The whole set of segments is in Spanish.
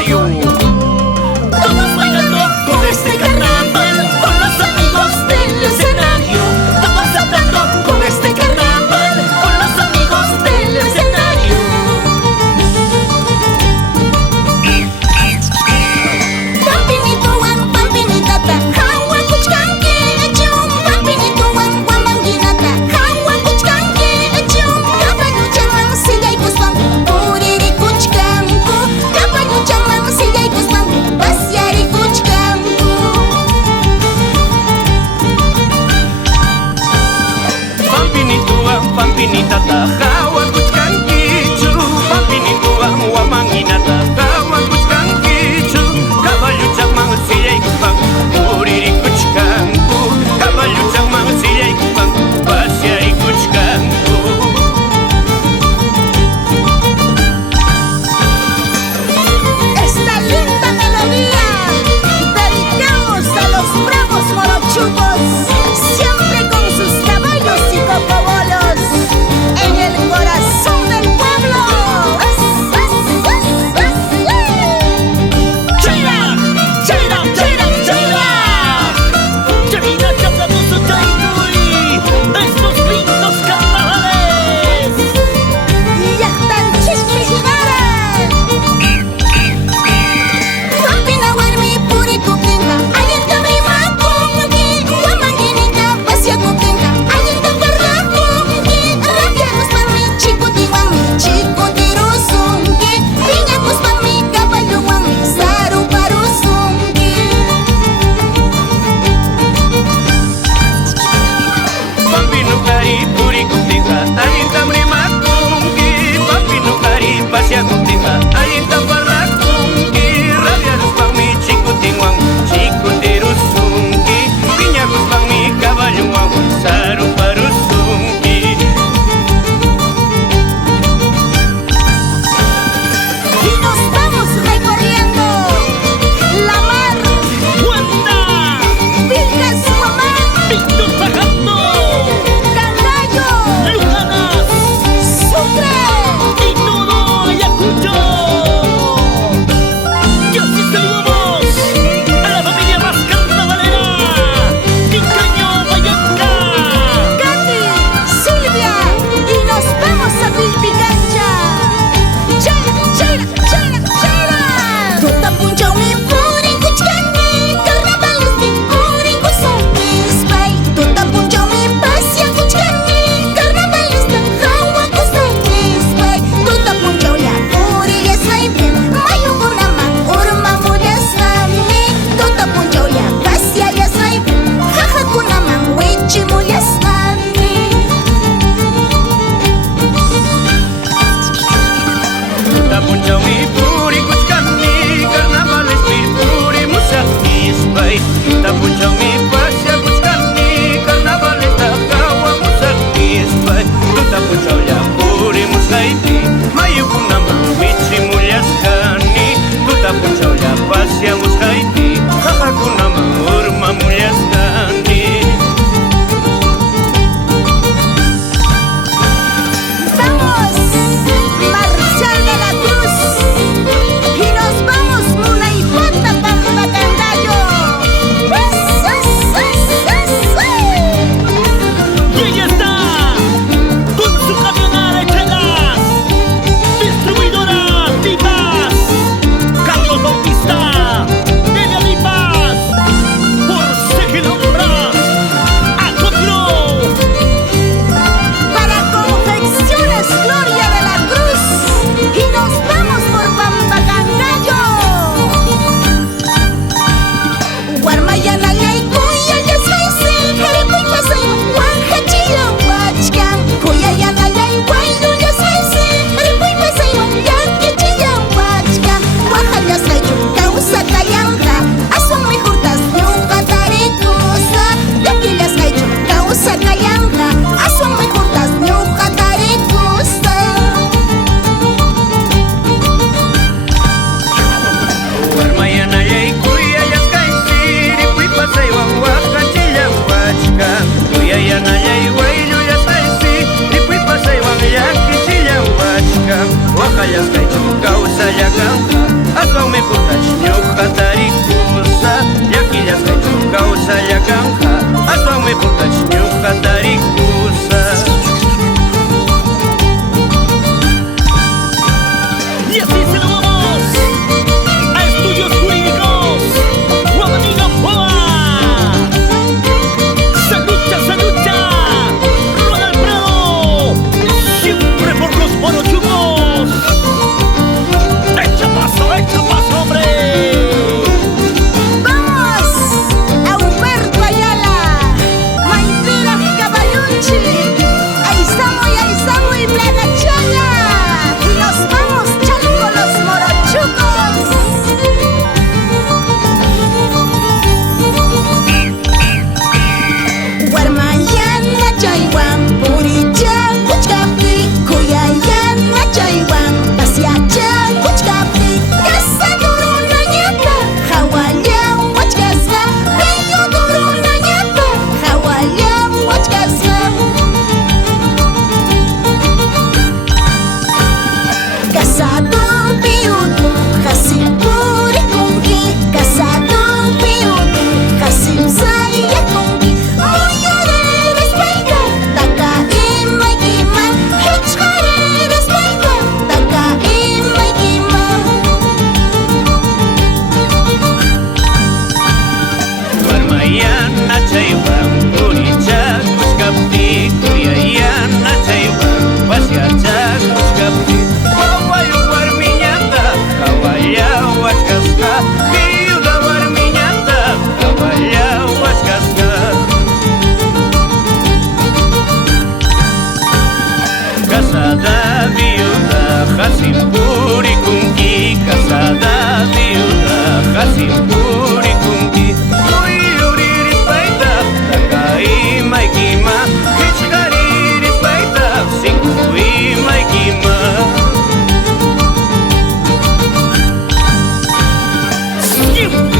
escenario. Todos bailando con este carnaval, con los amigos del escenario. Todos saltando con este carnaval, con los amigos del escenario. Pampinituan, pampinitata, hawa kuchkanki achum. Pampinituan, guamanginata, hawa kuchkanki achum. Kapanuchaman sillay puspanku, puriri kuchkanku. Kapanuchaman sillay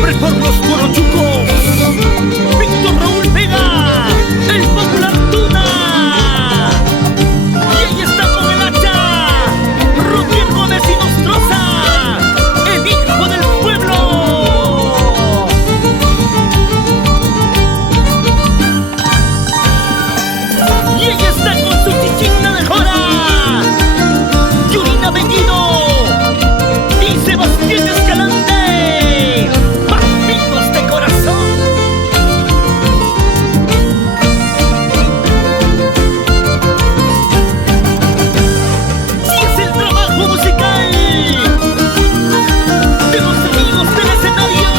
siempre por los corochucos. Víctor Raúl Vega, el popular Tuna. Y ahí está con el hacha, Roger Gómez y Nostroza, el hijo del pueblo. Y ella está con su chichita de jora, Yurina Bellido y Sebastián Escalante, papitos de corazón. Si es el trabajo musical de los amigos del escenario,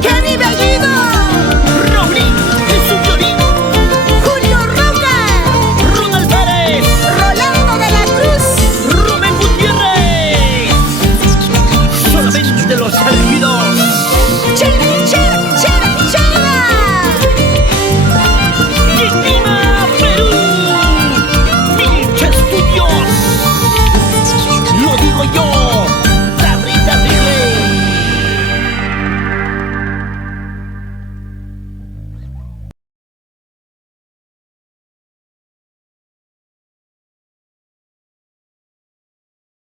Kenny Bellido, Raulín y su violín, Julio Roca, Ronald Pérez, Rolando de la Cruz, Rubén Gutiérrez, solamente los elegidos.